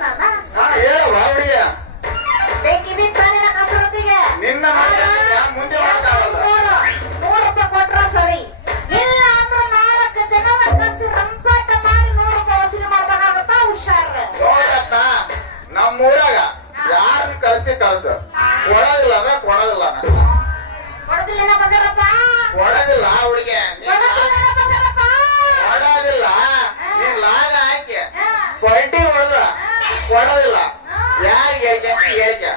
Mama. ಅನ್ಸ ಕೊಡೋದಿಲ್ಲ ಅಂದ್ರೆ ಕೊಡೋದಿಲ್ಲ ಕೊಡೋದಿಲ್ಲ ಅವಳಿಗೆ ಕೊಡೋದಿಲ್ಲ ನೀನ್ ಲಾಗ ಹಾಕಿ ಪಲ್ಟಿ ಹೊಡೆದ್ರ ಕೊಡೋದಿಲ್ಲ ಯಾರಿಗೆ ಹೇಳ್ಕೆ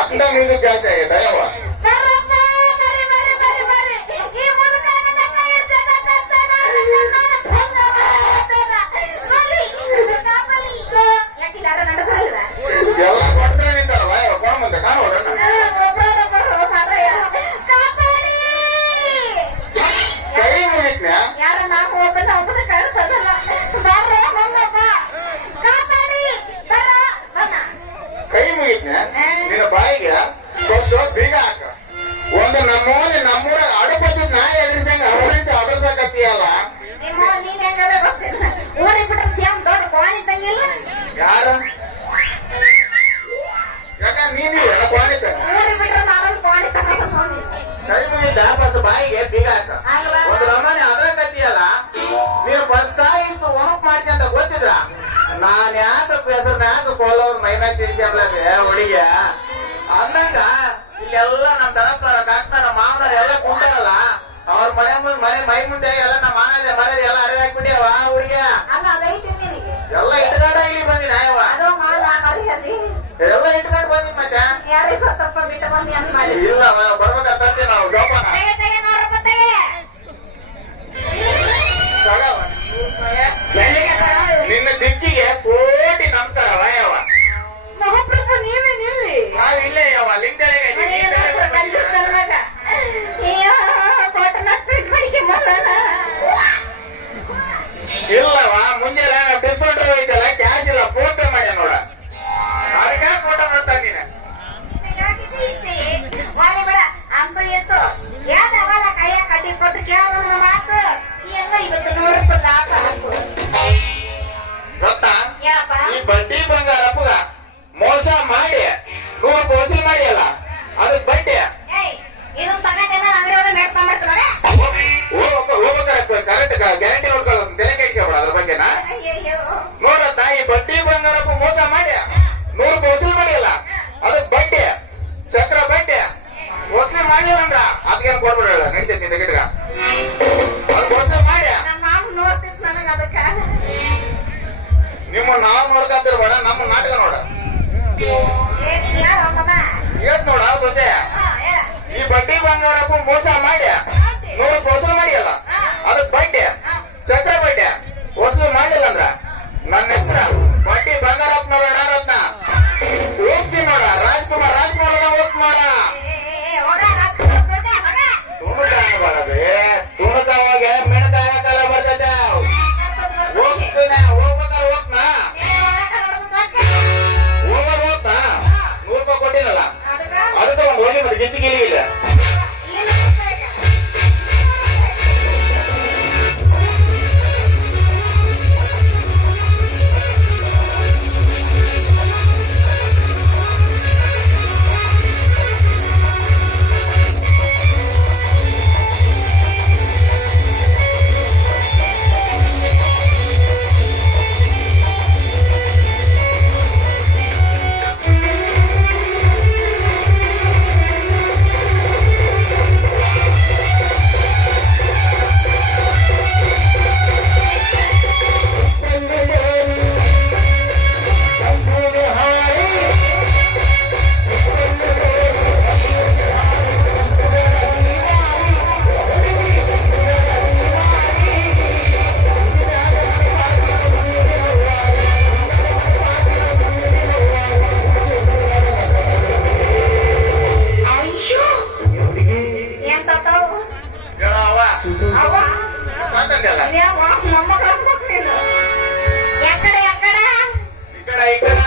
ಅಂತ ನಿಂದು ಕೆಲಸ ಆಗೈತೆ ಯಾವ ಎಲ್ಲ ಕೊಡ್ತಾರೆ ನಿಂತಾರವ ಕೊಡ ಮುಂದೆ ಕಾಣೋಣ ಕೈ ಮುಗಿತ್ನ ಕೈ ಮುಗಿತ್ನ ನಿನ್ನ ಬಾಯಿಗೆ ಬೀಗ ಹಾಕ ಒಂದು ನಮ್ಮೂರ ಅಡುಪತ್ತು ನಾಯಿ ಎದುರಿಸಂಗ ಅವರಿಂದ ಅದ್ರಸಕತ್ತೀಯಲ್ಲ ಯಾರ ಯಾಕ ನೀನಿಲ್ಲ ಕ್ವಾಣಿತ ಕೈ ಮುಗಿತ ಬಸ್ ಬಾಯಿಗೆ ಬೀಗ ಹಾಕ ಒಂದು ರಮಣೆ ಅದ್ರಕತ್ತೀಯಲ್ಲ ನೀನು ಬಸ್ ಇತ್ತು ಒಣಕ್ ಮಾಡ್ಕೊಂತ ಗೊತ್ತಿದ್ರ ನಾನ್ ಯಾಕ ಹೆಸರ್ನ ಯಾಕ ಕೊಲ್ಲೋದ್ ಮೈಮ್ಯಾಗ ಸಿರಿಸಂಬ್ಲೇ ಹುಡುಗಿಯ ಅಂದಂಗ ಇಲ್ಲೆಲ್ಲ ನಮ್ ದನಪ್ಪಾರ ಕಾಕ್ತಾರ ಮಾವನವ್ರ ಎಲ್ಲ ಕುಂತಾರಲ್ಲ ಅವ್ರ ಮೈ ಮುಂದೆ ಎಲ್ಲ ನಮ್ಮ ಮಾನದ ಮರದ ಎಲ್ಲ ಅರೆ ಹಾಕ್ಬಿಟ್ಯಾವ ಹುಡುಗಿಯ ಎಲ್ಲ ಇಟ್ಕೊಂಡ ಇಲ್ಲಿ ಬಂದಿನ ಎಲ್ಲ ಇಟ್ಕೊಂಡು ಬಂದಿ ಮತ್ತೆ ಇಲ್ಲ ಬರ್ಬೇಕಂತ ನಾವು ಜೋಪಾನ ನಿನ್ನ ದಿಕ್ಕಿಗೆ ಕೋಟಿ ನಮಸ್ಕಾರ ಯಾವ ನಾವು ಇಲ್ಲೇ ಯಾವ ಇಲ್ಲವ ಮುಂಜಾನೆ ಡಿಸ್ಕೌಂಟ್ ಐತಲ್ಲ ಕ್ಯಾಶ್ ಇಲ್ಲ ಫೋನ್ ಪೇ ಮಾಡ್ಯ ನೋಡ ಅದಕ್ಕೆ ಫೋಟೋ ನೋಡ್ತಾ ಇದ್ದೀನಿ ಗೊತ್ತಾ ಈ ಬಡ್ಡಿ ಬಂಗಾರ ಅಪ್ಪಗ ಮೋಸ ಮಾಡಿ 100 ವಸೂಲ್ ಮಾಡಿ ಅಲ್ಲ ಅದಕ್ಕೆ ಬಡ್ಡಿ ಕರೆಕ್ಟ್ ಗ್ಯಾರಂಟಿ ನೋಡ್ಕೊಳ್ಳೋ ಬೆಲೆ ಕೇಳ್ಕೊಬೇಡ ಅದ್ರ ಬಗ್ಗೆನಾ ನೋಡತ್ತ ಈ ಬಡ್ಡಿ ಬಂಗಾರಪ್ಪ ಮೋಸ ಮಾಡಿ 100 ವಸೂಲ್ ಮಾಡಿಯಲ್ಲ ಅದಕ್ಕೆ ಬಡ್ಡಿ ಚಕ್ರ ಬಡ್ಡಿ ವಸೂಲಿ ಮಾಡಿಲ್ಲ ಅಂದ್ರ ಅದಕ್ಕೇನು ಕೊಡ್ಬೇಡ ನಡೀತೈತಿ ಟಿಕೆಟ್ಗ ಅದಕ್ಕೆ ವಸೂಲಿ ಮಾಡಿ ನಿಮ್ಮ ನಾವು ನೋಡ್ಕೊಂತಿರ್ಬೇಡ ನಮ್ಮ ನಾಟಕ ನೋಡ ಹೇಳ್ ನೋಡ ಸೊಸೆ ಈ ಬಡ್ಡಿ ಬಂಗಾರಪ್ಪ ಮೋಸ ಮಾಡಿ 100 ವಸೂಲ್ ಮಾಡಿಯಲ್ಲ ಅದಕ್ಕೆ ಬಡ್ಡಿ ಚಕ್ರ ಬಡ್ಡಿ ವಸೂಲ್ ಮಾಡಿಲ್ಲ ಅಂದ್ರ ನನ್ನ ಹೆಸರ ಬಡ್ಡಿ ಬಂಗಾರಪ್ಪನವ್ರ ಯಾರತ್ನ ಹೋಗ್ತೀನಿ ನೋಡ ರಾಜ್ಕುಮಾರ್ ಹೋಗ್ತೀನಿ ನೋಡ ತುಣಕವಾಗ ಮೆಣಕಾಯ ಕಾಲ ಬರ್ತೈತೆ ಹೋಗ್ತಾನ ಹೋಗ್ಬೇಕಾದ್ರೆ ಹೋಗ್ತಾ ಹೋಗ್ತಾ 100 ರೂಪಾಯಿ ಕೊಟ್ಟಿರಲ್ಲ ಅದು ತಗೊಂಡು ಹೋಗಿ ಮತ್ತೆ ಗಿಚ್ಚಿ ಇಲ್ಲ ఇక్కడ